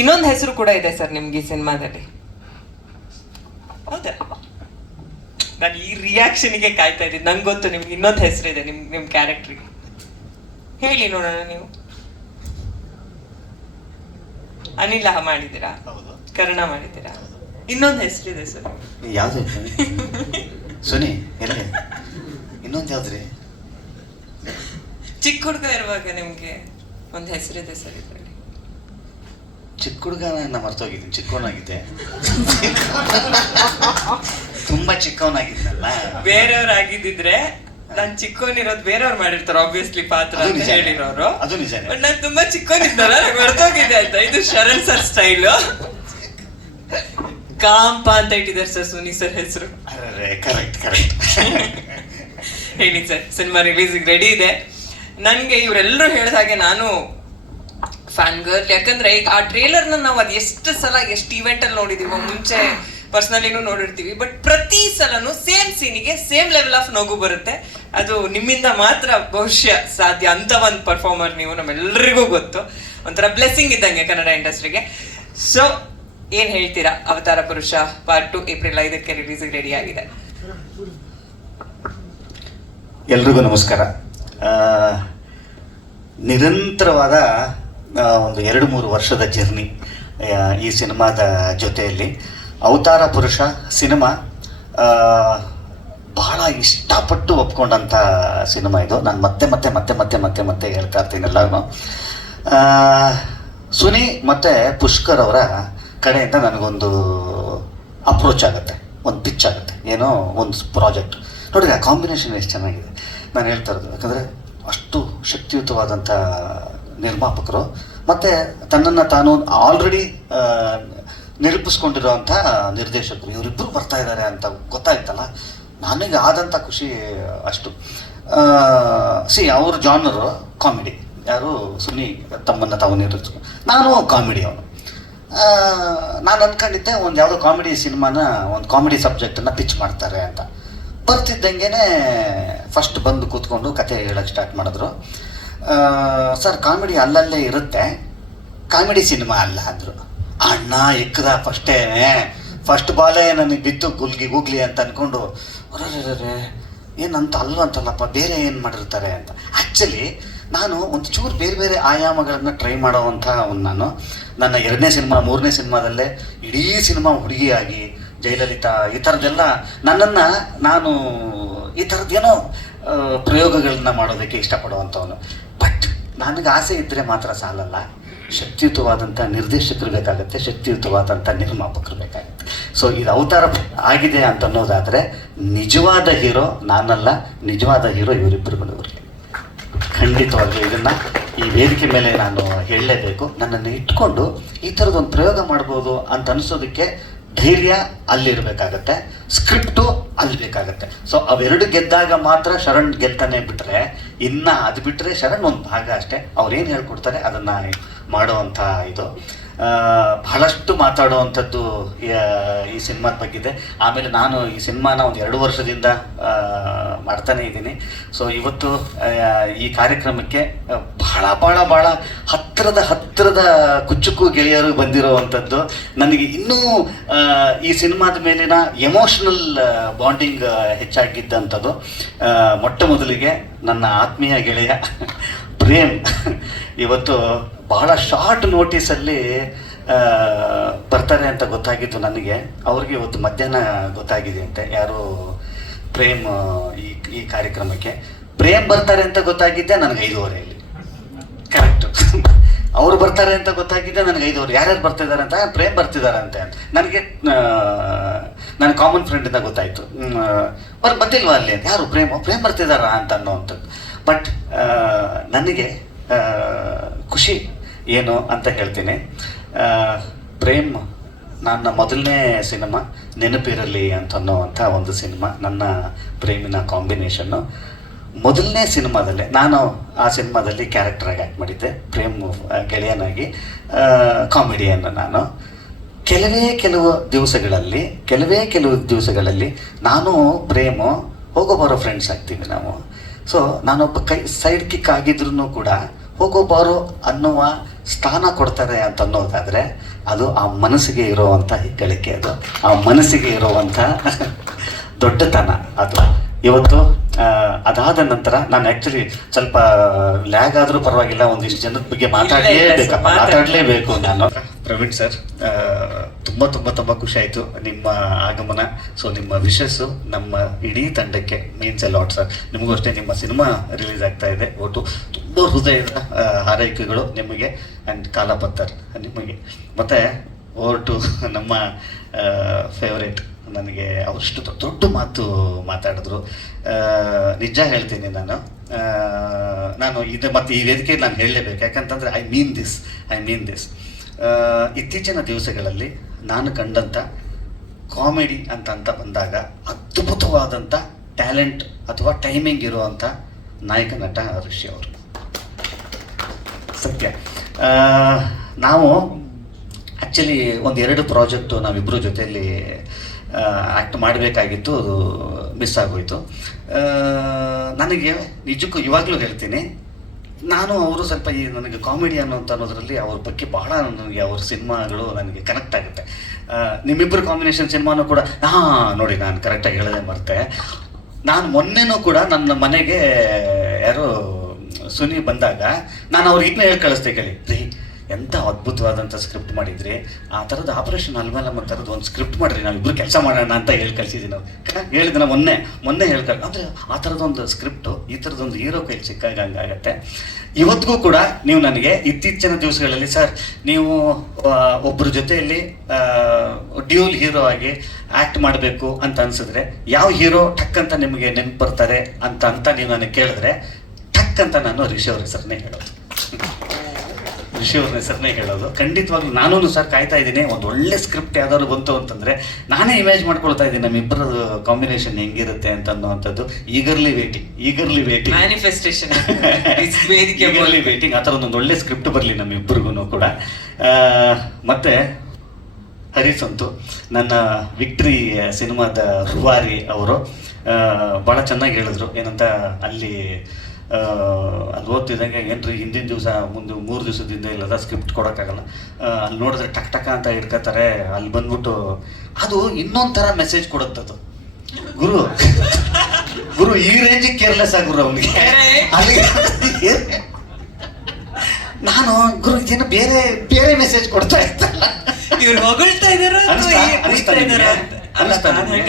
ಇನ್ನೊಂದು ಹೆಸರು ಕೂಡ ಇದೆ ಸರ್ ನಿಮ್ಗೆ ಈ ಸಿನಿಮಾದಲ್ಲಿ. ಹೌದಾ? ನಾನು ಈ ರಿಯಾಕ್ಷನ್ಗೆ ಕಾಯ್ತಾ ಇದ್ದೀನಿ. ನಂಗೆ ಗೊತ್ತು ನಿಮ್ಗೆ ಇನ್ನೊಂದು ಹೆಸರಿದೆ ನಿಮ್ ಕ್ಯಾರೆಕ್ಟ್ರಿಗೆ. ಹೇಳಿ ನೋಡೋಣ. ನೀವು ಅನಿಲ ಮಾಡಿದ್ದೀರಾ, ಕರ್ಣ ಮಾಡಿದ್ದೀರಾ, ಇನ್ನೊಂದು ಹೆಸರಿದೆ ಸರ್. ಯಾವ್ದು ಸುನಿ ಎಲ್ಲ ಇನ್ನೊಂದು ಯಾವ್ದ್ರಿ? ಚಿಕ್ಕ ಹುಡುಗ ಇರುವಾಗ ನಿಮ್ಗೆ ಒಂದು ಹೆಸರಿದೆ ಸರ್ ಇದರಲ್ಲಿ. ಚಿಕ್ಕ ಹುಡುಗನ ಮರ್ತೋಗಿದ್ದೀನಿ, ಚಿಕ್ಕವನಾಗಿದ್ದೆ. ತುಂಬಾ ಚಿಕ್ಕವನಾಗಿದ್ನಲ್ಲ. ಬೇರೆಯವ್ರಾಗಿದ್ದಿದ್ರೆ ನಾನ್ ಚಿಕ್ಕವನಿರೋದು ಬೇರೆಯವ್ರು ಮಾಡಿರ್ತಾರೆ ಆಬ್ವಿಯಸ್ಲಿ ಪಾತ್ರ ಅಂತ ಹೇಳಿರೋರು. ಅದು ನಿಜ. ನಾನ್ ತುಂಬಾ ಚಿಕ್ಕವನಿದ್ದಲ್ಲ, ನಂಗೆ ಮರ್ತೋಗಿದೆ ಅಂತ. ಇದು ಶರಣ್ ಸರ್ ಸ್ಟೈಲು. ಕಾಂಪ ಅಂತ ಇಟ್ಟಿದ್ದಾರೆ ಸರ್ ಸುನಿ ಸರ್ ಹೆಸರು. Correct correct. ಹೇಳಿ ಸರ್, ಸಿನಿಮಾ ರಿಲೀಸಿಗೆ ರೆಡಿ ಇದೆ. ನನ್ಗೆ ಇವರೆಲ್ಲರೂ ಹೇಳಿದ ಹಾಗೆ ನಾನು ಫ್ಯಾನ್ ಗರ್ಲ್. ಯಾಕಂದ್ರೆ ಈಗ ಆ ಟ್ರೇಲರ್ನ ನಾವು ಅದು ಎಷ್ಟು ಸಲ ಎಷ್ಟು ಇವೆಂಟ್ ಅಲ್ಲಿ ನೋಡಿದೀವೋ, ಮುಂಚೆ ಪರ್ಸನಲಿನೂ ನೋಡಿರ್ತೀವಿ, ಬಟ್ ಪ್ರತಿ ಸಲನು ಸೇಮ್ ಸೀನಿಗೆ ಸೇಮ್ ಲೆವೆಲ್ ಆಫ್ ನಗು ಬರುತ್ತೆ. ಅದು ನಿಮ್ಮಿಂದ ಮಾತ್ರ ಬಹುಶಃ ಸಾಧ್ಯ. ಅಂತ ಒಂದು ಪರ್ಫಾರ್ಮರ್ ನೀವು, ನಮ್ಮೆಲ್ಲರಿಗೂ ಗೊತ್ತು. ಒಂಥರ ಬ್ಲೆಸ್ಸಿಂಗ್ ಇದ್ದಂಗೆ ಕನ್ನಡ ಇಂಡಸ್ಟ್ರಿಗೆ. ಸೊ ಏನ್ ಹೇಳ್ತೀರಾ? ಅವತಾರ ಪುರುಷ ಪಾರ್ಟ್ 2 ಏಪ್ರಿಲ್ 5ಕ್ಕೆ ರಿಲೀಸಿಗೆ ರೆಡಿ ಆಗಿದೆ. ಎಲ್ರಿಗೂ ನಮಸ್ಕಾರ. ನಿರಂತರವಾದ ಒಂದು 2-3 ವರ್ಷದ ಜರ್ನಿ ಈ ಸಿನಿಮಾದ ಜೊತೆಯಲ್ಲಿ. ಅವತಾರ ಪುರುಷ ಸಿನಿಮಾ ಬಹಳ ಇಷ್ಟಪಟ್ಟು ಒಪ್ಕೊಂಡಂಥ ಸಿನಿಮಾ ಇದು. ನಾನು ಮತ್ತೆ ಮತ್ತೆ ಮತ್ತೆ ಮತ್ತೆ ಮತ್ತೆ ಮತ್ತೆ ಹೇಳ್ತಾ ಇರ್ತೀನಿ ಎಲ್ಲರೂ. ಸುನಿ ಮತ್ತು ಪುಷ್ಕರ್ ಅವರ ಕಡೆಯಿಂದ ನನಗೊಂದು ಅಪ್ರೋಚ್ ಆಗುತ್ತೆ, ಒಂದು ಪಿಚ್ ಆಗುತ್ತೆ, ಏನೋ ಒಂದು ಪ್ರಾಜೆಕ್ಟ್. ನೋಡಿರಿ ಆ ಕಾಂಬಿನೇಷನ್ ಎಷ್ಟು ಚೆನ್ನಾಗಿದೆ. ನಾನು ಹೇಳ್ತಾ ಇರೋದು ಯಾಕಂದರೆ ಅಷ್ಟು ಶಕ್ತಿಯುತವಾದಂಥ ನಿರ್ಮಾಪಕರು ಮತ್ತು ತನ್ನನ್ನು ತಾನು ಆಲ್ರೆಡಿ ನಿರೂಪಿಸ್ಕೊಂಡಿರೋವಂಥ ನಿರ್ದೇಶಕರು ಇವರಿಬ್ಬರು ಬರ್ತಾ ಇದ್ದಾರೆ ಅಂತ ಗೊತ್ತಾಯ್ತಲ್ಲ, ನನಗೆ ಆದಂಥ ಖುಷಿ ಅಷ್ಟು. ಅವ್ರ ಜಾನರು ಕಾಮಿಡಿ. ಯಾರು ಸುನಿ ತಮ್ಮನ್ನು ತಾವು ನಿರೂಪಿಸ್ಕೊಂಡು, ನಾನು ಕಾಮಿಡಿ ಅವನು. ನಾನು ಅಂದ್ಕೊಂಡಿದ್ದೆ ಒಂದು ಯಾವುದೋ ಕಾಮಿಡಿ ಸಿನಿಮಾನ, ಒಂದು ಕಾಮಿಡಿ ಸಬ್ಜೆಕ್ಟನ್ನು ಪಿಚ್ ಮಾಡ್ತಾರೆ ಅಂತ. ಬರ್ತಿದ್ದಂಗೆ ಫಸ್ಟ್ ಬಂದು ಕೂತ್ಕೊಂಡು ಕತೆ ಹೇಳೋಕ್ಕೆ ಸ್ಟಾರ್ಟ್ ಮಾಡಿದ್ರು. ಸರ್ ಕಾಮಿಡಿ ಅಲ್ಲಲ್ಲೇ ಇರುತ್ತೆ, ಕಾಮಿಡಿ ಸಿನಿಮಾ ಅಲ್ಲ ಅಂದರು. ಅಣ್ಣ ಎಕ್ಕದ ಫಸ್ಟ್ ಬಾಲೇ ನನಗೆ ಬಿತ್ತು ಗೂಗ್ಲಿ ಅಂತ ಅಂದ್ಕೊಂಡು, ಏನಂತ ಅಲ್ವಂತಲ್ಲಪ್ಪ, ಬೇರೆ ಏನು ಮಾಡಿರ್ತಾರೆ ಅಂತ. ಆ್ಯಕ್ಚುಲಿ ನಾನು ಒಂದು ಚೂರು ಬೇರೆ ಬೇರೆ ಆಯಾಮಗಳನ್ನು ಟ್ರೈ ಮಾಡೋವಂಥ ನಾನು ನನ್ನ 2ನೇ ಸಿನಿಮಾ 3ನೇ ಸಿನಿಮಾದಲ್ಲೇ ಇಡೀ ಸಿನಿಮಾ ಹುಡುಗಿಯಾಗಿ ಜಯಲಲಿತಾ ಈ ಥರದ್ದೆಲ್ಲ ನನ್ನನ್ನು ನಾನು ಈ ಥರದ್ದೇನೋ ಪ್ರಯೋಗಗಳನ್ನ ಮಾಡೋದಕ್ಕೆ ಇಷ್ಟಪಡುವಂಥವನು. ಬಟ್ ನನಗೆ ಆಸೆ ಇದ್ದರೆ ಮಾತ್ರ ಸಾಲಲ್ಲ, ಶಕ್ತಿಯುತವಾದಂಥ ನಿರ್ದೇಶಕರು ಬೇಕಾಗುತ್ತೆ, ಶಕ್ತಿಯುತವಾದಂಥ ನಿರ್ಮಾಪಕರು ಬೇಕಾಗುತ್ತೆ. ಸೊ ಇದು ಅವತಾರ ಆಗಿದೆ ಅಂತ ಅನ್ನೋದಾದರೆ ನಿಜವಾದ ಹೀರೋ ನಾನಲ್ಲ, ನಿಜವಾದ ಹೀರೋ ಇವರಿಬ್ಬರುಗಳವರಿಗೆ. ಖಂಡಿತವಾಗ್ಲೂ ಇದನ್ನು ಈ ವೇದಿಕೆ ಮೇಲೆ ನಾನು ಹೇಳಲೇಬೇಕು. ನನ್ನನ್ನು ಇಟ್ಕೊಂಡು ಈ ಥರದೊಂದು ಪ್ರಯೋಗ ಮಾಡ್ಬೋದು ಅಂತ ಅನಿಸೋದಕ್ಕೆ ಧೈರ್ಯ ಅಲ್ಲಿರಬೇಕಾಗತ್ತೆ, ಸ್ಕ್ರಿಪ್ಟು ಅಲ್ಲಿ ಬೇಕಾಗತ್ತೆ. ಸೊ ಅವೆರಡು ಗೆದ್ದಾಗ ಮಾತ್ರ ಶರಣ್ ಗೆಲ್ತಾನೆ. ಬಿಟ್ಟರೆ ಇನ್ನು ಅದು ಬಿಟ್ಟರೆ ಶರಣ್ ಒಂದು ಭಾಗ ಅಷ್ಟೇ. ಅವ್ರೇನು ಹೇಳ್ಕೊಡ್ತಾರೆ ಅದನ್ನು ಮಾಡುವಂಥ ಇದು. ಬಹಳಷ್ಟು ಮಾತಾಡುವಂಥದ್ದು ಈ ಸಿನಿಮಾದ ಬಗ್ಗಿದೆ. ಆಮೇಲೆ ನಾನು ಈ ಸಿನಿಮಾನ ಒಂದು 2 ವರ್ಷದಿಂದ ಮಾಡ್ತಾನೇ ಇದ್ದೀನಿ. ಸೊ ಇವತ್ತು ಈ ಕಾರ್ಯಕ್ರಮಕ್ಕೆ ಭಾಳ ಭಾಳ ಭಾಳ ಹತ್ತಿರದ ಕುಚ್ಚುಕು ಗೆಳೆಯರು ಬಂದಿರೋವಂಥದ್ದು. ನನಗೆ ಇನ್ನೂ ಈ ಸಿನಿಮಾದ ಮೇಲಿನ ಎಮೋಷ್ನಲ್ ಬಾಂಡಿಂಗ್ ಹೆಚ್ಚಾಗಿದ್ದಂಥದ್ದು ಮೊಟ್ಟ ಮೊದಲಿಗೆ ನನ್ನ ಆತ್ಮೀಯ ಗೆಳೆಯ ಪ್ರೇಮ್ ಇವತ್ತು ಬಹಳ ಶಾರ್ಟ್ ನೋಟಿಸಲ್ಲಿ ಬರ್ತಾರೆ ಅಂತ ಗೊತ್ತಾಗಿದ್ದು ನನಗೆ. ಅವ್ರಿಗೆ ಇವತ್ತು ಮಧ್ಯಾಹ್ನ ಗೊತ್ತಾಗಿದೆ ಅಂತೆ ಯಾರು ಪ್ರೇಮ್ ಈ ಕಾರ್ಯಕ್ರಮಕ್ಕೆ. ಪ್ರೇಮ್ ಬರ್ತಾರೆ ಅಂತ ಗೊತ್ತಾಗಿದ್ದೆ ನನಗೆ 5:15 ಕರೆಕ್ಟು. ಅವರು ಬರ್ತಾರೆ ಅಂತ ಗೊತ್ತಾಗಿದ್ದೆ ನನಗೆ 5:15. ಯಾರ್ಯಾರು ಬರ್ತಿದ್ದಾರೆ ಅಂತ, ಪ್ರೇಮ್ ಬರ್ತಿದ್ದಾರೆ ಅಂತ ನನಗೆ ನನ್ನ ಕಾಮನ್ ಫ್ರೆಂಡಿಂದ ಗೊತ್ತಾಯಿತು. ಬಂದಿಲ್ವಾ ಅಲ್ಲಿ ಅಂತ. ಯಾರು ಪ್ರೇಮ್ ಬರ್ತಿದ್ದಾರಾ ಅಂತ ಅನ್ನೋವಂಥದ್ದು. ಬಟ್ ನನಗೆ ಖುಷಿ ಏನು ಅಂತ ಹೇಳ್ತೀನಿ. ಪ್ರೇಮ್ ನನ್ನ ಮೊದಲನೇ ಸಿನಿಮಾ ನೆನಪಿರಲಿ ಅಂತ ಅನ್ನೋವಂಥ ಒಂದು ಸಿನಿಮಾ ನನ್ನ ಪ್ರೇಮಿನ ಕಾಂಬಿನೇಷನ್ನು. ಮೊದಲನೇ ಸಿನಿಮಾದಲ್ಲೇ ನಾನು ಆ ಸಿನಿಮಾದಲ್ಲಿ ಕ್ಯಾರೆಕ್ಟರಾಗಿ ಆ್ಯಕ್ಟ್ ಮಾಡಿದ್ದೆ, ಪ್ರೇಮ್ ಗೆಳೆಯನಾಗಿ, ಕಾಮಿಡಿಯನ್ನು ನಾನು. ಕೆಲವು ದಿವಸಗಳಲ್ಲಿ ನಾನು ಪ್ರೇಮು ಹೋಗೋ ಬರೋ ಫ್ರೆಂಡ್ಸ್ ಆಗ್ತೀವಿ ನಾವು. ಸೊ ನಾನೊಬ್ಬ ಸೈಡ್ ಕಿಕ್ ಆಗಿದ್ರು ಕೂಡ ಹೋಗೋ ಬಾರೋ ಅನ್ನುವ ಸ್ಥಾನ ಕೊಡ್ತಾರೆ ಅಂತ ಅನ್ನೋದಾದರೆ ಅದು ಆ ಮನಸ್ಸಿಗೆ ಇರುವಂಥ ಹೆಗ್ಗಳಿಕೆ, ಅದು ಆ ಮನಸ್ಸಿಗೆ ಇರುವಂಥ ದೊಡ್ಡತನ ಅದು. ಇವತ್ತು ಅದಾದ ನಂತರ ನಾನು ಆ್ಯಕ್ಚುಲಿ ಸ್ವಲ್ಪ ಲ್ಯಾಗ್ ಆದರೂ ಪರವಾಗಿಲ್ಲ, ಒಂದಿಷ್ಟು ಜನದ ಬಗ್ಗೆ ಮಾತಾಡಲೇಬೇಕು ನಾನು. ಪ್ರವೀಣ್ ಸರ್, ತುಂಬ ತುಂಬ ತುಂಬ ಖುಷಿ ಆಯಿತು ನಿಮ್ಮ ಆಗಮನ. ಸೊ ನಿಮ್ಮ ವಿಶಸ್ಸು ನಮ್ಮ ಇಡೀ ತಂಡಕ್ಕೆ ಮೀನ್ಸ್ ಎ ಲಾಟ್ ಸರ್. ನಿಮಗೂ ಅಷ್ಟೇ, ನಿಮ್ಮ ಸಿನಿಮಾ ರಿಲೀಸ್ ಆಗ್ತಾ ಇದೆ, ಒಟ್ಟು ತುಂಬ ಹೃದಯದ ಹಾರೈಕೆಗಳು ನಿಮಗೆ ಆ್ಯಂಡ್ ಕಾಲಾಪತ್ತರ್ ನಿಮಗೆ. ಮತ್ತು ಒಟ್ಟು ನಮ್ಮ ಫೇವ್ರೇಟ್, ನನಗೆ ಅವರಷ್ಟು ದೊಡ್ಡ ಮಾತು ಮಾತಾಡಿದ್ರು. ನಿಜ ಹೇಳ್ತೀನಿ ನಾನು ಇದು ಮತ್ತು ಈ ವೇದಿಕೆ ನಾನು ಹೇಳಲೇಬೇಕು, ಯಾಕಂತಂದರೆ ಐ ಮೀನ್ ದಿಸ್. ಇತ್ತೀಚಿನ ದಿವಸಗಳಲ್ಲಿ ನಾನು ಕಂಡಂಥ ಕಾಮಿಡಿ ಅಂತ ಬಂದಾಗ ಅದ್ಭುತವಾದಂಥ ಟ್ಯಾಲೆಂಟ್ ಅಥವಾ ಟೈಮಿಂಗ್ ಇರುವಂಥ ನಾಯಕ ನಟ ಋಷಿ ಅವರು. ಸತ್ಯ. ನಾವು ಆ್ಯಕ್ಚುಲಿ ಒಂದೆರಡು ಪ್ರಾಜೆಕ್ಟು ನಾವಿಬ್ಬರು ಜೊತೆಯಲ್ಲಿ ಆ್ಯಕ್ಟ್ ಮಾಡಬೇಕಾಗಿತ್ತು, ಅದು ಮಿಸ್ ಆಗೋಯಿತು. ನನಗೆ ನಿಜಕ್ಕೂ ಇವಾಗಲೂ ಹೇಳ್ತೀನಿ, ನಾನು ಅವರು ಸ್ವಲ್ಪ ಈ ನನಗೆ ಕಾಮಿಡಿ ಅನ್ನೋದ್ರಲ್ಲಿ ಅವ್ರ ಬಗ್ಗೆ ಭಾಳ ನನಗೆ ಅವ್ರ ಸಿನಿಮಾಗಳು ನನಗೆ ಕನೆಕ್ಟ್ ಆಗುತ್ತೆ. ನಿಮ್ಮಿಬ್ಬರು ಕಾಂಬಿನೇಷನ್ ಸಿನಿಮಾನೂ ಕೂಡ ನೋಡಿ, ನಾನು ಕರೆಕ್ಟಾಗಿ ಹೇಳದೆ ಮರ್ತೆ. ನಾನು ಮೊನ್ನೆನೂ ಕೂಡ ನನ್ನ ಮನೆಗೆ ಯಾರೋ ಸುನಿ ಬಂದಾಗ ನಾನು ಅವ್ರಿಗೆ ಇದನ್ನ ಹೇಳಿ ಕಳಿಸ್ದೆ, ಕೇಳಿ ರೀ ಎಂಥ ಅದ್ಭುತವಾದಂಥ ಸ್ಕ್ರಿಪ್ಟ್ ಮಾಡಿದ್ರಿ, ಆ ಥರದ್ದು ಆಪರೇಷನ್ ಅಲ್ಮೇಲಮ್ಮ ಥರದ್ದು ಒಂದು ಸ್ಕ್ರಿಪ್ಟ್ ಮಾಡಿರಿ, ನಾವಿಬ್ಬರು ಕೆಲಸ ಮಾಡೋಣ ಅಂತ ಹೇಳಿ ಕಳಿಸಿದ್ದೀನಿ. ನಾವು ಹೇಳಿದ ಮೊನ್ನೆ ಹೇಳ್ಕೊ ಅಂದರೆ ಆ ಥರದೊಂದು ಸ್ಕ್ರಿಪ್ಟು ಈ ಥರದೊಂದು ಹೀರೋ ಕೈಲಿ ಸಿಕ್ಕಾಗ ಹಂಗಾಗತ್ತೆ. ಇವತ್ತಿಗೂ ಕೂಡ ನೀವು ನನಗೆ ಇತ್ತೀಚಿನ ದಿವಸಗಳಲ್ಲಿ ಸರ್ ನೀವು ಒಬ್ಬರ ಜೊತೆಯಲ್ಲಿ ಡ್ಯೂಲ್ ಹೀರೋ ಆಗಿ ಆ್ಯಕ್ಟ್ ಮಾಡಬೇಕು ಅಂತ ಅನಿಸಿದ್ರೆ ಯಾವ ಹೀರೋ ಟಕ್ ಅಂತ ನಿಮಗೆ ನೆನಪು ಬರ್ತಾರೆ ಅಂತ ನೀವು ನನಗೆ ಕೇಳಿದ್ರೆ ಟಕ್ ಅಂತ ನಾನು ರಿಷಿ ಅವ್ರ ಹೆಸರನ್ನೇ ಹೇಳೋದು. ಖಂಡಿತವಾಗ್ಲೂ ನಾನು ಸರ್ ಕಾಯ್ತಾ ಇದ್ದೀನಿ, ಒಂದು ಒಳ್ಳೆ ಸ್ಕ್ರಿಪ್ಟ್ ಯಾವ್ದಾದ್ರು ಬಂತು ಅಂತಂದರೆ ನಾನೇ ಇಮೇಜ್ ಮಾಡ್ಕೊಳ್ತಾ ಇದ್ದೀನಿ ನಮ್ಮಿಬ್ಬರದು ಕಾಂಬಿನೇಷನ್ ಹೆಂಗಿರುತ್ತೆ ಅಂತ ಅನ್ನೋವಂಥದ್ದು. ಈಗರ್ಲಿ ವೇಟಿಂಗ್ ಮ್ಯಾನಿಫೆಸ್ಟೇಷನ್ ವೇಟಿಂಗ್ ಆ ಥರ ಒಂದು ಒಳ್ಳೆ ಸ್ಕ್ರಿಪ್ಟ್ ಬರಲಿ ನಮ್ಮಿಬ್ಬರಿಗೂ ಕೂಡ. ಮತ್ತು ಹರೀಶ್ ಅಂತೂ ನನ್ನ ವಿಕ್ಟ್ರಿ ಸಿನಿಮಾದ ರೂವಾರಿ ಅವರು ಭಾಳ ಚೆನ್ನಾಗಿ ಹೇಳಿದ್ರು. ಏನಂತ ಅಲ್ಲಿ ಓದ್ತಿದ್ದಂಗೆ ಏನ್ರಿ ಹಿಂದಿನ ದಿವಸ ಮುಂದೆ 3 ದಿವಸದಿಂದ ಇಲ್ಲದ ಸ್ಕ್ರಿಪ್ಟ್ ಕೊಡೋಕ್ಕಾಗಲ್ಲ, ಅಲ್ಲಿ ನೋಡಿದ್ರೆ ಟಕ್ ಅಂತ ಇಟ್ಕೋತಾರೆ, ಅಲ್ಲಿ ಬಂದ್ಬಿಟ್ಟು ಅದು ಇನ್ನೊಂಥರ ಮೆಸೇಜ್ ಕೊಡುತ್ತದು. ಗುರು ಈ ರೇಂಜಿಗೆ ಕೇರ್ಲೆಸ್ ಗುರು ಅವನಿಗೆ. ಅಲ್ಲಿ ನಾನು ಗುರು ಇದೇನೋ ಬೇರೆ ಮೆಸೇಜ್ ಕೊಡ್ತಾ ಇರ್ತಲ್ಲ, ಇವ್ರು ಹೊಗಳ್ತಾ ಇದಾರ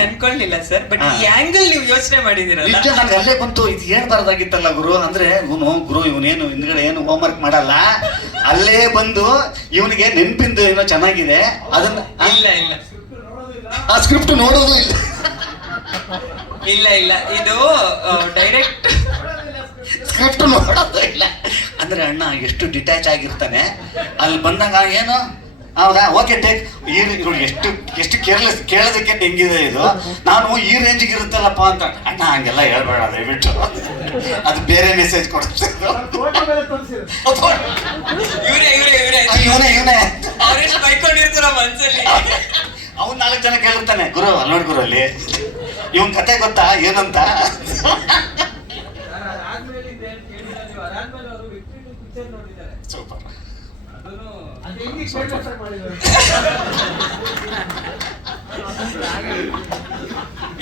ಅನ್ಕೊಳ್ಳಿಲ್ಲ ಸರ್. ಬಟ್ ಈ ಆಂಗಲ್ ನೀವು ಯೋಚನೆ ಮಾಡಿದಿರಲ್ಲ, ನಿಜ ನನಗೆ ಅಲ್ಲೇ ಬಂತು, ಇದು ಹೇಳ್ಬಾರ್ದಾಗಿತ್ತಲ್ಲ ಗುರು. ಅಂದ್ರೆ ಗುರು ಇವನೇನು ಹಿಂದ್ಗಡೆ ಏನು ಹೋಮ್ ವರ್ಕ್ ಮಾಡಲ್ಲ, ಅಲ್ಲೇ ಬಂದು ಇವನಿಗೆ ನೆನ್ಪಿಂದು ಏನೋ ಚೆನ್ನಾಗಿದೆ ಅದನ್ನ ಇಲ್ಲ ಆ ಸ್ಕ್ರಿಪ್ಟ್ ನೋಡೋದು ಇಲ್ಲ ಇದು ಡೈರೆಕ್ಟ್ ಸ್ಕ್ರಿಪ್ಟ್ ನೋಡೋದು ಇಲ್ಲ. ಅಂದ್ರೆ ಅಣ್ಣ ಎಷ್ಟು ಡಿಟ್ಯಾಚ್ ಆಗಿರ್ತಾನೆ, ಅಲ್ಲಿ ಬಂದಾಗ ಏನು ಹೌದಾ ಓಕೆ ಟೇಕ್ ಎಷ್ಟು ಕೇರ್ಲೆಸ್ ಕೇಳೋದಕ್ಕೆ ಹೆಂಗಿದೆ ಇದು, ನಾನು ಈ ರೇಂಜಿಗೆ ಇರುತ್ತಲ್ಲಪ್ಪ ಅಂತ. ಅಣ್ಣ ಹಂಗೆಲ್ಲ ಹೇಳ್ಬೇಡ ದಯವಿಟ್ಟು, ಅದು ಬೇರೆ ಮೆಸೇಜ್ ಕೊಡ್ತಾರೆ. ಇವನೇ ಅವರೆಷ್ಟು ಬೈಕೊಂಡಿರ್ತಾರ ಮನ್ಸಲ್ಲಿ. ಅವ್ನು 4 ಜನ ಕೇಳಿರ್ತಾನೆ, ಗುರು ಅಲ್ಲಿ ನೋಡಿ ಗುರು ಅಲ್ಲಿ ಇವನ್ ಕತೆ ಗೊತ್ತಾ ಏನಂತ. ಸೂಪರ್.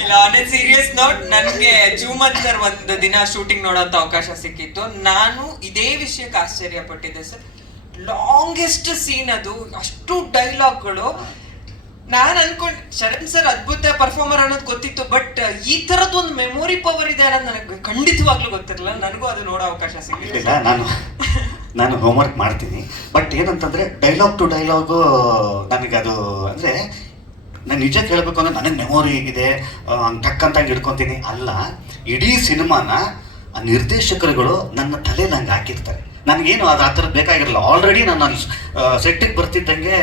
ಇಲ್ಲ, ಆನ್ ಎ ಸೀರಿಯಸ್ ನೋಟ್, ನನಗೆ ಜೂಮನ್ ಸರ್ ಒಂದು ದಿನ ಶೂಟಿಂಗ್ ನೋಡೋಂತ ಅವಕಾಶ ಸಿಕ್ಕಿತ್ತು. ನಾನು ಇದೇ ವಿಷಯಕ್ಕೆ ಆಶ್ಚರ್ಯ ಪಟ್ಟಿದ್ದೆ ಸರ್. ಲಾಂಗೆಸ್ಟ್ ಸೀನ್ ಅದು, ಅಷ್ಟು ಡೈಲಾಗ್ಗಳು. ನಾನು ಅನ್ಕೊಂಡ್ ಶರಣ್ ಸರ್ ಅದ್ಭುತ ಪರ್ಫಾರ್ಮರ್ ಅನ್ನೋದು ಗೊತ್ತಿತ್ತು, ಬಟ್ ಈ ತರದ್ ಒಂದು ಮೆಮೊರಿ ಪವರ್ ಇದೆ ಅನ್ನೋದು ನನಗೆ ಖಂಡಿತವಾಗ್ಲೂ ಗೊತ್ತಿರಲಿಲ್ಲ. ನನಗೂ ಅದು ನೋಡೋ ಅವಕಾಶ ಸಿಕ್ಕಿಲ್ಲ. ನಾನು ಹೋಮ್ವರ್ಕ್ ಮಾಡ್ತೀನಿ, ಬಟ್ ಏನಂತಂದರೆ ಡೈಲಾಗ್ ಟು ಡೈಲಾಗು ನನಗೆ ಅದು ಅಂದರೆ ನಾನು ನಿಜ ಕೇಳಬೇಕು ಅಂದರೆ ನನಗೆ ಮೆಮೊರಿ ಹೇಗಿದೆ ಟಕ್ಕಂತಾಗಿ ಹಿಡ್ಕೊತೀನಿ ಅಲ್ಲ. ಇಡೀ ಸಿನಿಮಾನ ಆ ನಿರ್ದೇಶಕರುಗಳು ನನ್ನ ತಲೆಯಲ್ಲಿ ಹಂಗೆ ಹಾಕಿರ್ತಾರೆ. ನನಗೇನು ಅದು ಆ ಥರದ್ದು ಬೇಕಾಗಿರಲ್ಲ. ಆಲ್ರೆಡಿ ನಾನು ಸೆಟ್ಟಿಗೆ ಬರ್ತಿದ್ದಂಗೆ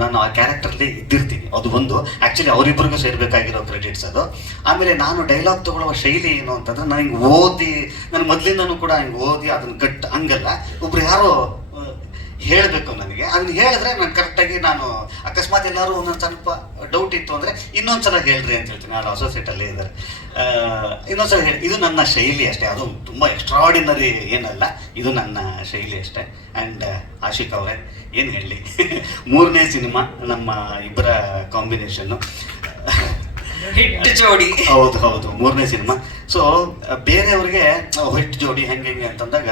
ನಾನು ಆ ಕ್ಯಾರೆಕ್ಟರ್ಲಿ ಇದ್ದಿರ್ತೀನಿ. ಅದು ಒಂದು ಆ್ಯಕ್ಚುಲಿ ಅವರಿಬ್ಬರಿಗೂ ಸೇರಬೇಕಾಗಿರೋ ಕ್ರೆಡಿಟ್ಸ್ ಅದು. ಆಮೇಲೆ ನಾನು ಡೈಲಾಗ್ ತೊಗೊಳ್ಳೋ ಶೈಲಿ ಏನು ಅಂತಂದರೆ ನಾನು ಹಿಂಗೆ ಓದಿ, ನಾನು ಮೊದಲಿಂದನೂ ಕೂಡ ಹಿಂಗೆ ಓದಿ ಅದನ್ನು ಹಂಗಲ್ಲ. ಒಬ್ರು ಯಾರೋ ಹೇಳಬೇಕು ನನಗೆ. ಅದನ್ನ ಹೇಳಿದ್ರೆ ನಾನು ಕರೆಕ್ಟಾಗಿ ನಾನು ಅಕಸ್ಮಾತ್ ಎಲ್ಲರೂ ಒಂದೊಂದು ಸ್ವಲ್ಪ ಡೌಟ್ ಇತ್ತು ಅಂದರೆ ಇನ್ನೊಂದ್ಸಲ ಹೇಳ್ರಿ ಅಂತ ಹೇಳ್ತೀನಿ. ಯಾರು ಅಸೋಸಿಯೇಟಲ್ಲೇ ಇದ್ದಾರೆ, ಇನ್ನೊಂದ್ಸಲ ಹೇಳಿ. ಇದು ನನ್ನ ಶೈಲಿ ಅಷ್ಟೇ, ಅದು ತುಂಬ ಎಕ್ಸ್ಟ್ರಾಡಿನರಿ ಏನಲ್ಲ, ಇದು ನನ್ನ ಶೈಲಿ ಅಷ್ಟೇ. ಆ್ಯಂಡ್ ಆಶಿಕ್ ಅವರೇ ಏನು ಹೇಳಲಿ, 3ನೇ ಸಿನಿಮಾ ನಮ್ಮ ಇಬ್ಬರ ಕಾಂಬಿನೇಷನ್ನು, ಹಿಟ್ ಜೋಡಿ. ಹೌದು ಹೌದು, 3ನೇ ಸಿನಿಮಾ. ಸೊ ಬೇರೆಯವ್ರಿಗೆ ಹಿಟ್ ಜೋಡಿ ಹೆಂಗೆ ಅಂತಂದಾಗ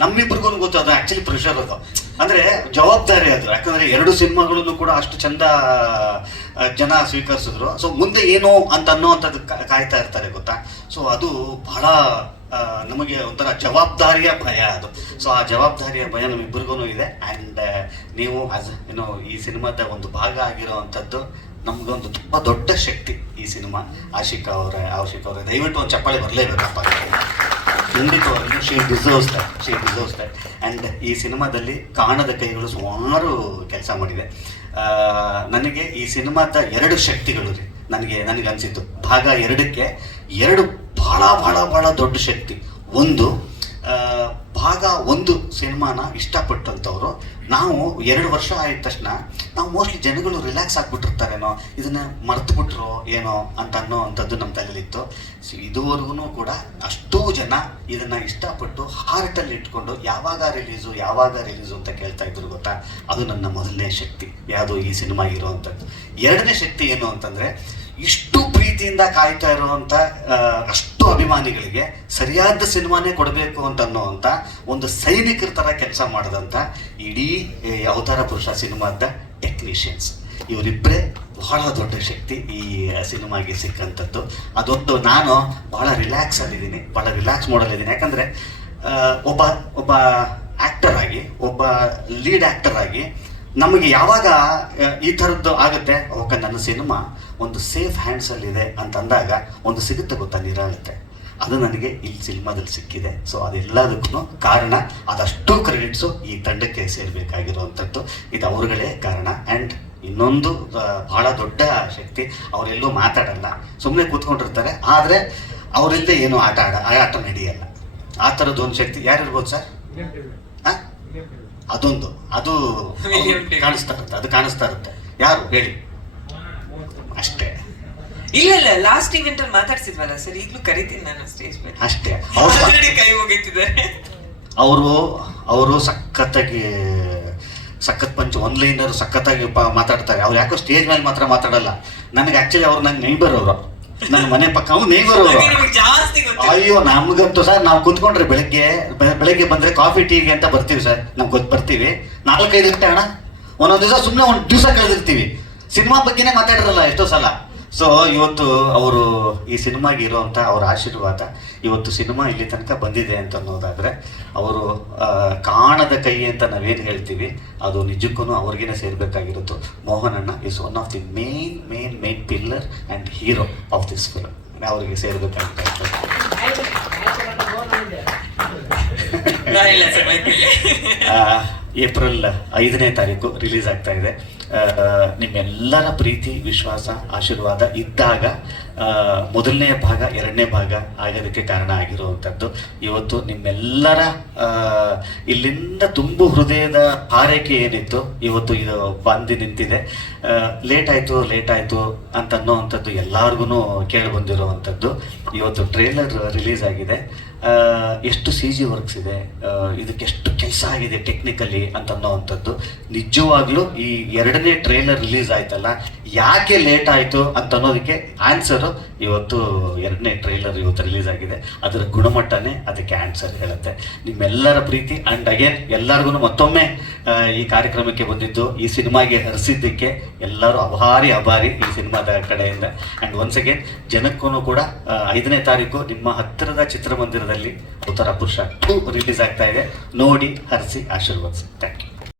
ನಮ್ಮಿಬ್ರಿಗೂ ಗೊತ್ತು ಅದು ಆ್ಯಕ್ಚುಲಿ ಪ್ರೆಷರ್, ಅದು ಅಂದರೆ ಜವಾಬ್ದಾರಿ ಅದು. ಯಾಕಂದರೆ 2 ಸಿನಿಮಾಗಳನ್ನು ಕೂಡ ಅಷ್ಟು ಚಂದ ಜನ ಸ್ವೀಕರಿಸಿದ್ರು. ಸೊ ಮುಂದೆ ಏನು ಅಂತ ಅನ್ನೋವಂಥದ್ದು ಕಾಯ್ತಾ ಇರ್ತಾರೆ ಗೊತ್ತಾ. ಸೊ ಅದು ಬಹಳ ನಮಗೆ ಒಂಥರ ಜವಾಬ್ದಾರಿಯ ಭಯ ಅದು. ಸೊ ಆ ಜವಾಬ್ದಾರಿಯ ಭಯ ನಮ್ಮಿಬ್ಬರಿಗೂ ಇದೆ. ಆ್ಯಂಡ್ ನೀವು ಏನೋ ಈ ಸಿನಿಮಾದ ಒಂದು ಭಾಗ ಆಗಿರೋವಂಥದ್ದು ನಮಗೊಂದು ತುಂಬ ದೊಡ್ಡ ಶಕ್ತಿ ಈ ಸಿನಿಮಾ. ಆಶಿಕ್ ಅವರೇ ದಯವಿಟ್ಟು ಒಂದು ಚಪ್ಪಾಳೆ ಬರಲೇಬೇಕಪ್ಪ, ಖಂಡಿತವಾಗ್ಲೂ ಶಿ ಡಿಸರ್ವ್ಸ್ ದಟ್. ಆ್ಯಂಡ್ ಈ ಸಿನಿಮಾದಲ್ಲಿ ಕಾಣದ ಕೈಗಳು ಸುಮಾರು ಕೆಲಸ ಮಾಡಿದೆ. ನನಗೆ ಈ ಸಿನಿಮಾದ 2 ಶಕ್ತಿಗಳು ರೀ ನನಗೆ ಅನಿಸಿದ್ದು. ಭಾಗ 2ಕ್ಕೆ 2 ಭಾಳ ದೊಡ್ಡ ಶಕ್ತಿ. ಒಂದು, ಭಾಗ 1 ಸಿನಿಮಾನ ಇಷ್ಟಪಟ್ಟಂಥವ್ರು ನಾವು 2 ವರ್ಷ ಆದ ತಕ್ಷಣ ನಾವು ಮೋಸ್ಟ್ಲಿ ಜನಗಳು ರಿಲ್ಯಾಕ್ಸ್ ಆಗಿಬಿಟ್ಟಿರ್ತಾರೇನೋ, ಇದನ್ನು ಮರ್ತು ಬಿಟ್ರೋ ಏನೋ ಅಂತ ಅನ್ನೋ ಅಂಥದ್ದು ನಮ್ಮ ತಲೆಯಲ್ಲಿತ್ತು. ಸೊ ಇದುವರೆಗೂ ಕೂಡ ಅಷ್ಟೂ ಜನ ಇದನ್ನು ಇಷ್ಟಪಟ್ಟು ಹಾರ್ಟಲ್ಲಿ ಇಟ್ಕೊಂಡು ಯಾವಾಗ ರಿಲೀಸು ಅಂತ ಕೇಳ್ತಾ ಇದ್ರು ಗೊತ್ತಾ. ಅದು ನನ್ನ ಮೊದಲನೇ ಶಕ್ತಿ, ಯಾವುದು ಈ ಸಿನಿಮಾ ಇರೋವಂಥದ್ದು. 2ನೇ ಶಕ್ತಿ ಏನು ಅಂತಂದರೆ, ಇಷ್ಟು ಪ್ರೀತಿಯಿಂದ ಕಾಯ್ತಾ ಇರುವಂಥ ಅಷ್ಟು ಅಭಿಮಾನಿಗಳಿಗೆ ಸರಿಯಾದ ಸಿನಿಮಾನೇ ಕೊಡಬೇಕು ಅಂತ ಅನ್ನೋವಂಥ ಒಂದು ಸೈನಿಕರ ಥರ ಕೆಲಸ ಮಾಡಿದಂಥ ಇಡೀ ಅವತಾರ ಪುರುಷ ಸಿನಿಮಾದ ಟೆಕ್ನಿಷಿಯನ್ಸ್, ಇವರಿಬ್ಬರೇ ಬಹಳ ದೊಡ್ಡ ಶಕ್ತಿ ಈ ಸಿನಿಮಾಗೆ ಸಿಕ್ಕಂಥದ್ದು. ಅದೊಂದು ನಾನು ಭಾಳ ರಿಲ್ಯಾಕ್ಸ್ ಮಾಡಲಿದ್ದೀನಿ. ಯಾಕಂದರೆ ಒಬ್ಬ ಆ್ಯಕ್ಟರ್ ಆಗಿ, ಒಬ್ಬ ಲೀಡ್ ಆ್ಯಕ್ಟರ್ ಆಗಿ ನಮಗೆ ಯಾವಾಗ ಈ ಥರದ್ದು ಆಗುತ್ತೆ, ಅವಾಗ ನನ್ನ ಸಿನಿಮಾ ಒಂದು ಸೇಫ್ ಹ್ಯಾಂಡ್ಸಲ್ಲಿದೆ ಅಂತಂದಾಗ ಒಂದು ಸಿಗುತ್ತೆ ಗೊತ್ತಾ, ನಿರಾಗುತ್ತೆ. ಅದು ನನಗೆ ಈ ಸಿನಿಮಾದಲ್ಲಿ ಸಿಕ್ಕಿದೆ. ಸೊ ಅದೆಲ್ಲದಕ್ಕೂ ಕಾರಣ, ಅದಷ್ಟು ಕ್ರೆಡಿಟ್ಸು ಈ ತಂಡಕ್ಕೆ ಸೇರಬೇಕಾಗಿರುವಂಥದ್ದು. ಇದು ಅವ್ರುಗಳೇ ಕಾರಣ. ಆ್ಯಂಡ್ ಇನ್ನೊಂದು ಭಾಳ ದೊಡ್ಡ ಶಕ್ತಿ, ಅವರೆಲ್ಲೂ ಮಾತಾಡಲ್ಲ, ಸುಮ್ಮನೆ ಕೂತ್ಕೊಂಡಿರ್ತಾರೆ. ಆದರೆ ಅವರಿಲ್ಲದೆ ಏನು ಆಟ ನಡೆಯಲ್ಲ. ಆ ಥರದ್ದು ಒಂದು ಶಕ್ತಿ ಯಾರಿರ್ಬೋದು ಸರ್? ಹಾಂ, ಅದು ಕಾಣಿಸ್ತಾ ಇರುತ್ತೆ. ಯಾರು ಹೇಳಿ? ಅಷ್ಟೇ. ಇಲ್ಲ ಲಾಸ್ಟ್ ಇವೆಂಟ್ ಅಲ್ಲಿ ಮಾತಾಡ್ಸಿದ್ವಲ್ಲ ಸರ್, ಈಗಲೂ ಕರಿತೀನಿ ನಾನು ಸ್ಟೇಜ್ ಮೇಲೆ. ಅಷ್ಟೇ. ಕೈ ಹೋಗಿತ್ತಿದ್ದಾರೆ ಅವರು ಸಖತ್ ಪಂಚ್ ಒನ್ ಲೈನರ್ ಸಖತ್ತಾಗಿ ಮಾತಾಡ್ತಾರೆ. ಅವ್ರು ಯಾಕೋ ಸ್ಟೇಜ್ ಮೇಲೆ ಮಾತ್ರ ಮಾತಾಡಲ್ಲ. ನನಗೆ ಆಕ್ಚುಲಿ ಅವ್ರು ನನ್ನ ನೇಬರ್, ಅವರು ನನ್ನ ಮನೆ ಪಕ್ಕ ನೇಬರ್ ಅವರು. ಅಯ್ಯೋ, ನಮ್ಗಂತೂ ಸರ್ ನಾವು ಕುತ್ಕೊಂಡ್ರೆ ಬೆಳಗ್ಗೆ ಬಂದ್ರೆ ಕಾಫಿ ಟೀಗೆ ಅಂತ ಬರ್ತೀವಿ ಸರ್. ನಮ್ಗೆ ಬರ್ತೀವಿ 4-5 ಗಂಟೆ ಅಣ್ಣ. ಒಂದೊಂದು ದಿವಸ ಸುಮ್ಮನೆ ಒಂದು ದಿವಸ ಕಳೆದಿರ್ತೀವಿ, ಸಿನಿಮಾ ಬಗ್ಗೆನೇ ಮಾತಾಡಿರಲ್ಲ ಎಷ್ಟೋ ಸಲ. ಸೊ ಇವತ್ತು ಅವರು ಈ ಸಿನಿಮಾಗೆ ಇರುವಂಥ ಅವ್ರ ಆಶೀರ್ವಾದ, ಇವತ್ತು ಸಿನಿಮಾ ಇಲ್ಲಿ ತನಕ ಬಂದಿದೆ ಅಂತ ಅನ್ನೋದಾದರೆ, ಅವರು ಕಾಣದ ಕೈ ಅಂತ ನಾವೇನು ಹೇಳ್ತೀವಿ ಅದು ನಿಜಕ್ಕೂ ಅವ್ರಿಗೇನೆ ಸೇರಬೇಕಾಗಿರುತ್ತು. ಮೋಹನ್ ಅಣ್ಣ is one of the main pillar and hero of this film. ಅವರಿಗೆ ಸೇರಬೇಕಾಗಿತ್ತು. ಏಪ್ರಿಲ್ 5ನೇ ತಾರೀಕು ರಿಲೀಸ್ ಆಗ್ತಾ ಇದೆ. ನಿಮ್ಮೆಲ್ಲರ ಪ್ರೀತಿ, ವಿಶ್ವಾಸ, ಆಶೀರ್ವಾದ ಇದ್ದಾಗ ಮೊದಲನೇ ಭಾಗ 2ನೇ ಭಾಗ ಆಗೋದಕ್ಕೆ ಕಾರಣ ಆಗಿರುವಂಥದ್ದು. ಇವತ್ತು ನಿಮ್ಮೆಲ್ಲರ ಇಲ್ಲಿಂದ ತುಂಬು ಹೃದಯದ ಹಾರೈಕೆ ಏನಿತ್ತು ಇವತ್ತು ಇದು ಬಂದು ನಿಂತಿದೆ. ಲೇಟ್ ಆಯಿತು ಅಂತ ಅನ್ನೋವಂಥದ್ದು ಎಲ್ಲರಿಗೂ ಕೇಳಿ ಬಂದಿರುವಂಥದ್ದು. ಇವತ್ತು ಟ್ರೇಲರ್ ರಿಲೀಸ್ ಆಗಿದೆ. ಎಷ್ಟು CG ವರ್ಕ್ಸ್ ಇದೆ, ಇದಕ್ಕೆಷ್ಟು ಕೆಲಸ ಆಗಿದೆ ಟೆಕ್ನಿಕಲಿ ಅಂತ ಅನ್ನೋವಂಥದ್ದು. ನಿಜವಾಗ್ಲೂ ಈ 2ನೇ ಟ್ರೇಲರ್ ರಿಲೀಸ್ ಆಯ್ತಲ್ಲ, ಯಾಕೆ ಲೇಟ್ ಆಯಿತು ಅಂತ ಅನ್ನೋದಕ್ಕೆ ಆನ್ಸರು ಇವತ್ತು 2ನೇ ಟ್ರೇಲರ್ ಇವತ್ತು ರಿಲೀಸ್ ಆಗಿದೆ. ಅದರ ಗುಣಮಟ್ಟನೇ ಅದಕ್ಕೆ ಆನ್ಸರ್ ಹೇಳುತ್ತೆ. ನಿಮ್ಮೆಲ್ಲರ ಪ್ರೀತಿ ಆ್ಯಂಡ್ ಅಗೇನ್ ಎಲ್ಲರಿಗೂ ಮತ್ತೊಮ್ಮೆ ಈ ಕಾರ್ಯಕ್ರಮಕ್ಕೆ ಬಂದಿದ್ದು, ಈ ಸಿನಿಮಾಗೆ ಹರಿಸಿದ್ದಕ್ಕೆ ಎಲ್ಲರೂ ಅಭಾರಿ ಈ ಸಿನಿಮಾದ ಕಡೆಯಿಂದ. ಆ್ಯಂಡ್ ಒನ್ಸ್ ಅಗೇನ್ ಜನಕ್ಕೂ ಕೂಡ 5ನೇ ತಾರೀಕು ನಿಮ್ಮ ಹತ್ತಿರದ ಚಿತ್ರಮಂದಿರದಲ್ಲಿ ಅವತಾರ ಪುರುಷ 2 ರಿಲೀಸ್ ಆಗ್ತಾ ಇದೆ. ನೋಡಿ, ಹರಿಸಿ, ಆಶೀರ್ವದಿಸಿ. Thank you.